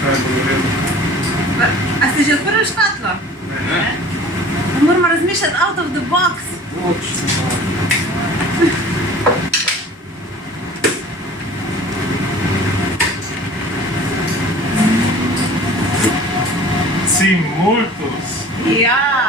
A ste že odprli škatlo? Ne. Moramo razmišljati out of the box. Simultus. Ja.